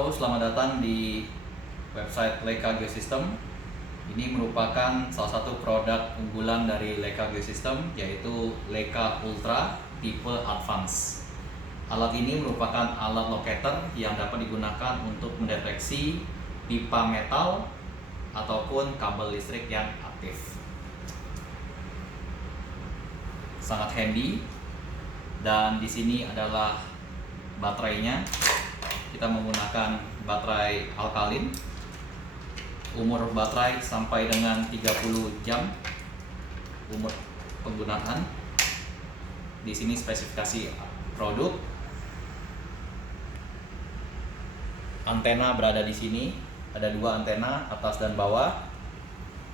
Halo, selamat datang di website Leica Geosystem. Ini merupakan salah satu produk unggulan dari Leica Geosystem, yaitu Leica Ultra tipe Advance. Alat ini merupakan alat locator yang dapat digunakan untuk mendeteksi pipa metal ataupun kabel listrik yang aktif. Sangat handy, dan di sini adalah baterainya. Kita menggunakan baterai alkalin. Umur baterai sampai dengan 30 jam umur penggunaan. Di sini spesifikasi produk. Antena berada di sini. Ada dua antena, atas dan bawah.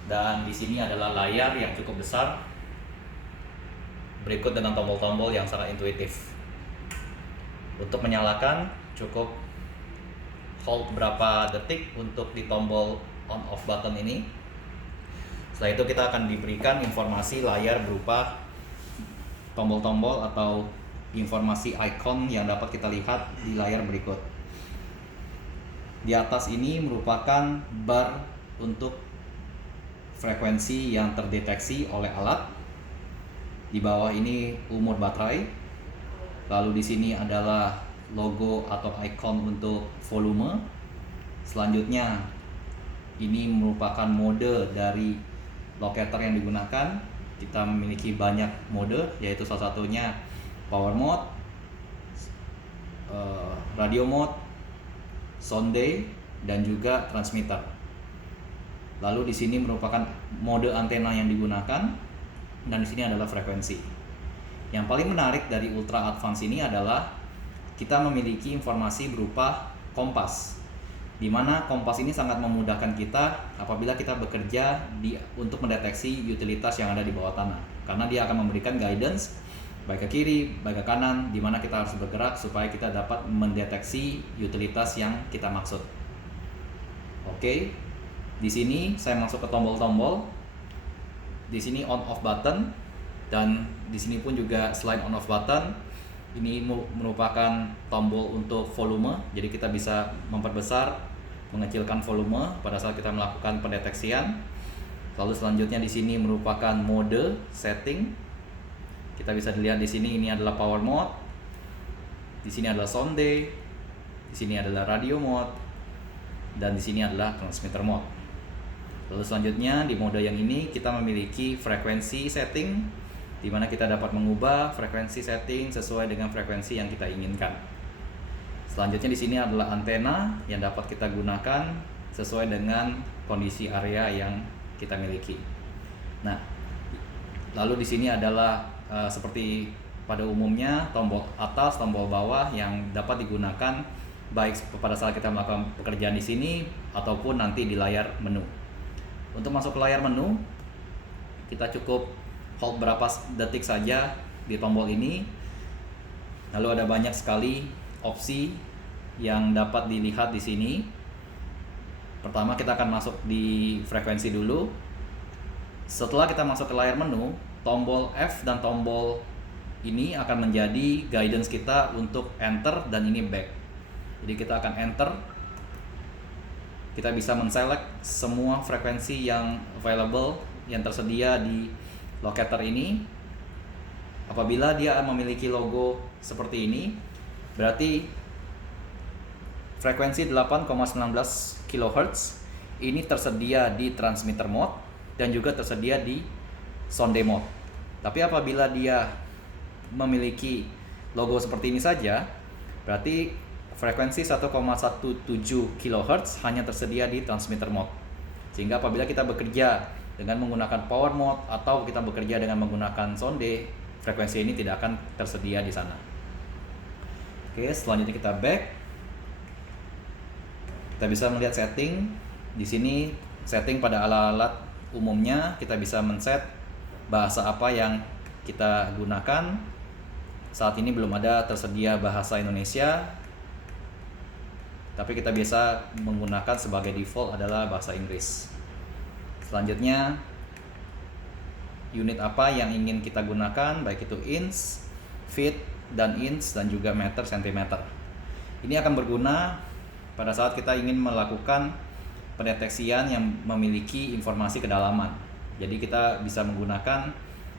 Dan di sini adalah layar yang cukup besar. Berikut dengan tombol-tombol yang sangat intuitif. Untuk menyalakan cukup hold berapa detik untuk di tombol on off button ini. Setelah itu kita akan diberikan informasi layar berupa tombol-tombol atau informasi icon yang dapat kita lihat di layar berikut. Di atas ini merupakan bar untuk frekuensi yang terdeteksi oleh alat. Di bawah ini umur baterai. Lalu di sini adalah logo atau icon untuk volume. Selanjutnya ini merupakan mode dari locator yang digunakan. Kita memiliki banyak mode, yaitu salah satunya power mode, radio mode, sonde, dan juga transmitter. Lalu di sini merupakan mode antena yang digunakan, dan di sini adalah frekuensi. Yang paling menarik dari Ultra Advance ini adalah kita memiliki informasi berupa kompas, di mana kompas ini sangat memudahkan kita apabila kita bekerja untuk mendeteksi utilitas yang ada di bawah tanah, karena dia akan memberikan guidance baik ke kiri, baik ke kanan, di mana kita harus bergerak supaya kita dapat mendeteksi utilitas yang kita maksud. Oke, di sini saya masuk ke tombol-tombol. Di sini on off button, dan di sini pun juga selain on off button, ini merupakan tombol untuk volume. Jadi kita bisa memperbesar, mengecilkan volume pada saat kita melakukan pendeteksian. Lalu selanjutnya di sini merupakan mode setting. Kita bisa dilihat di sini ini adalah power mode. Di sini adalah sonde. Di sini adalah radio mode. Dan di sini adalah transmitter mode. Lalu selanjutnya di mode yang ini kita memiliki frekuensi setting, di mana kita dapat mengubah frekuensi setting sesuai dengan frekuensi yang kita inginkan. Selanjutnya di sini adalah antena yang dapat kita gunakan sesuai dengan kondisi area yang kita miliki. Nah, lalu di sini adalah seperti pada umumnya tombol atas, tombol bawah yang dapat digunakan baik pada saat kita melakukan pekerjaan di sini ataupun nanti di layar menu. Untuk masuk ke layar menu, kita cukup hold berapa detik saja di tombol ini. Lalu ada banyak sekali opsi yang dapat dilihat di sini. Pertama kita akan masuk di frekuensi dulu. Setelah kita masuk ke layar menu, tombol F dan tombol ini akan menjadi guidance kita untuk enter dan ini back. Jadi kita akan enter. Kita bisa men-select semua frekuensi yang available, yang tersedia di locator ini. Apabila dia memiliki logo seperti ini, berarti frekuensi 8,19 kHz ini tersedia di transmitter mode dan juga tersedia di sonde mode. Tapi apabila dia memiliki logo seperti ini saja, berarti frekuensi 1,17 kHz hanya tersedia di transmitter mode. Sehingga apabila kita bekerja dengan menggunakan power mode atau kita bekerja dengan menggunakan sonde, frekuensi ini tidak akan tersedia di sana. Oke, selanjutnya kita back. Kita bisa melihat setting. Di sini setting pada alat-alat umumnya kita bisa men-set bahasa apa yang kita gunakan. Saat ini belum ada tersedia bahasa Indonesia, tapi kita biasa menggunakan sebagai default adalah bahasa Inggris. Selanjutnya unit apa yang ingin kita gunakan, baik itu inch, feet, dan inch, dan juga meter, sentimeter. Ini akan berguna pada saat kita ingin melakukan pendeteksian yang memiliki informasi kedalaman. Jadi kita bisa menggunakan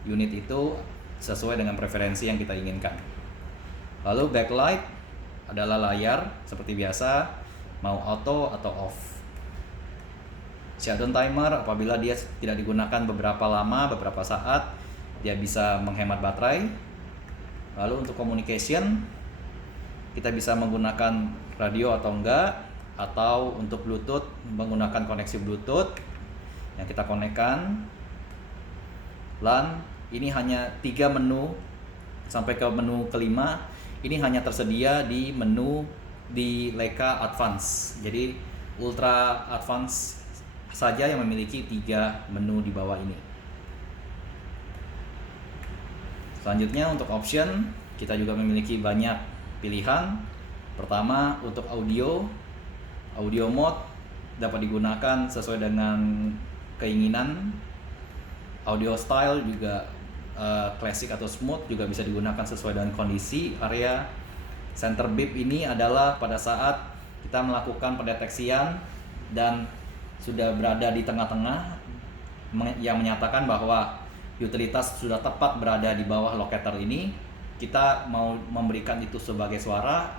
unit itu sesuai dengan preferensi yang kita inginkan. Lalu backlight adalah layar seperti biasa, mau auto atau off. Shutdown timer apabila dia tidak digunakan beberapa lama, beberapa saat, dia bisa menghemat baterai. Lalu untuk communication, kita bisa menggunakan radio atau enggak, atau untuk Bluetooth menggunakan koneksi Bluetooth yang kita konekkan. LAN ini hanya 3 menu sampai ke menu kelima. Ini hanya tersedia di menu di Leica Advance. Jadi Ultra Advance saja yang memiliki 3 menu di bawah ini. Selanjutnya untuk option, kita juga memiliki banyak pilihan. Pertama untuk audio mode dapat digunakan sesuai dengan keinginan. Audio style juga classic atau smooth juga bisa digunakan sesuai dengan kondisi area. Center beep ini adalah pada saat kita melakukan pendeteksian dan sudah berada di tengah-tengah, yang menyatakan bahwa utilitas sudah tepat berada di bawah locator ini. Kita mau memberikan itu sebagai suara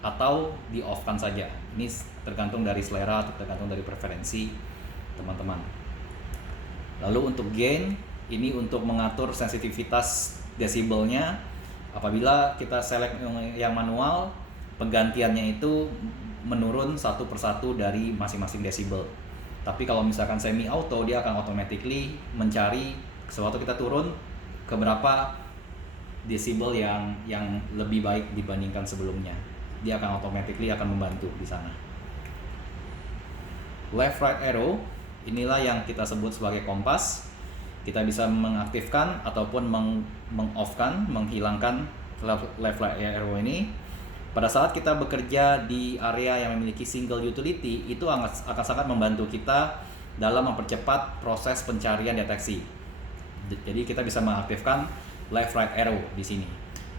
atau di off-kan saja. Ini tergantung dari selera atau tergantung dari preferensi teman-teman. Lalu untuk gain, ini untuk mengatur sensitivitas desibelnya. Apabila kita select yang manual, penggantiannya itu menurun satu persatu dari masing-masing desibel. Tapi kalau misalkan semi auto, dia akan automatically mencari sewaktu kita turun ke berapa desibel yang lebih baik dibandingkan sebelumnya. Dia akan automatically akan membantu di sana. Left right arrow, inilah yang kita sebut sebagai kompas. Kita bisa mengaktifkan ataupun mengoffkan, menghilangkan left right arrow ini. Pada saat kita bekerja di area yang memiliki single utility, itu akan sangat membantu kita dalam mempercepat proses pencarian deteksi. Jadi kita bisa mengaktifkan left right arrow di sini.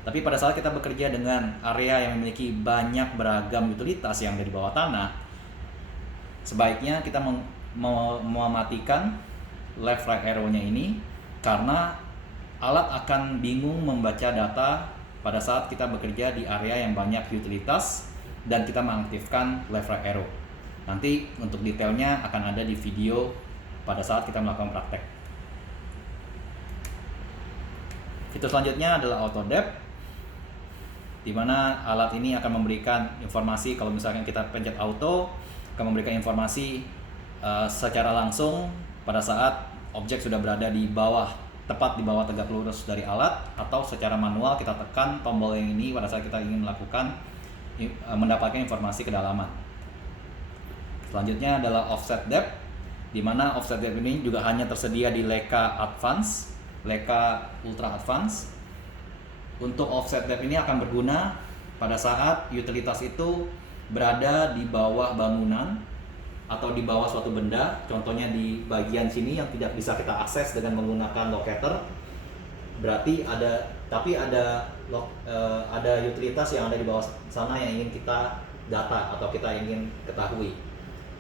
Tapi pada saat kita bekerja dengan area yang memiliki banyak beragam utilitas yang ada di bawah tanah, sebaiknya kita mematikan left right arrow-nya ini, karena alat akan bingung membaca data pada saat kita bekerja di area yang banyak utilitas dan kita mengaktifkan left right arrow. Nanti untuk detailnya akan ada di video pada saat kita melakukan praktek. Fitur selanjutnya adalah auto depth, di mana alat ini akan memberikan informasi. Kalau misalkan kita pencet auto, akan memberikan informasi secara langsung pada saat objek sudah berada di bawah, tepat di bawah tegak lurus dari alat, atau secara manual kita tekan tombol yang ini pada saat kita ingin mendapatkan informasi kedalaman. Selanjutnya adalah offset depth, di mana offset depth ini juga hanya tersedia di Leica Advance, Leica Ultra Advance. Untuk offset depth ini akan berguna pada saat utilitas itu berada di bawah bangunan atau di bawah suatu benda, contohnya di bagian sini yang tidak bisa kita akses dengan menggunakan locator. Berarti ada utilitas yang ada di bawah sana yang ingin kita data atau kita ingin ketahui.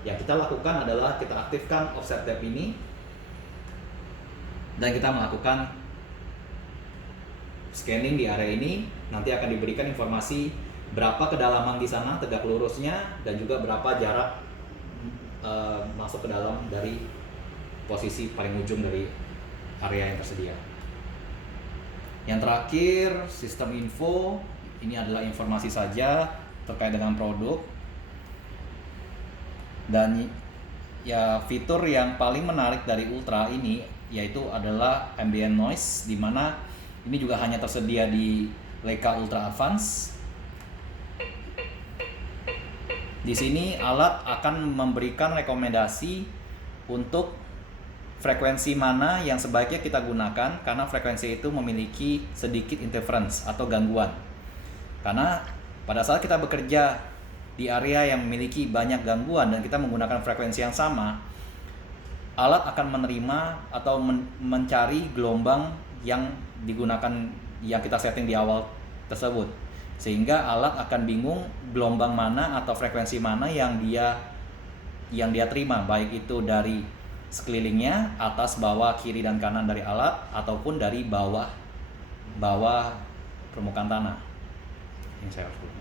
Yang kita lakukan adalah kita aktifkan offset depth ini dan kita melakukan scanning di area ini. Nanti akan diberikan informasi berapa kedalaman di sana tegak lurusnya dan juga berapa jarak masuk ke dalam dari posisi paling ujung dari area yang tersedia. Yang terakhir, sistem info. Ini adalah informasi saja terkait dengan produk. Dan ya, fitur yang paling menarik dari Ultra ini yaitu adalah ambient noise, di mana ini juga hanya tersedia di Leica Ultra Advance. Di sini alat akan memberikan rekomendasi untuk frekuensi mana yang sebaiknya kita gunakan, karena frekuensi itu memiliki sedikit interference atau gangguan. Karena pada saat kita bekerja di area yang memiliki banyak gangguan dan kita menggunakan frekuensi yang sama, alat akan menerima atau mencari gelombang yang digunakan, yang kita setting di awal tersebut. sehingga alat akan bingung gelombang mana atau frekuensi mana yang dia terima, baik itu dari sekelilingnya, atas, bawah, kiri dan kanan dari alat, ataupun dari bawah permukaan tanah. Ini saya harus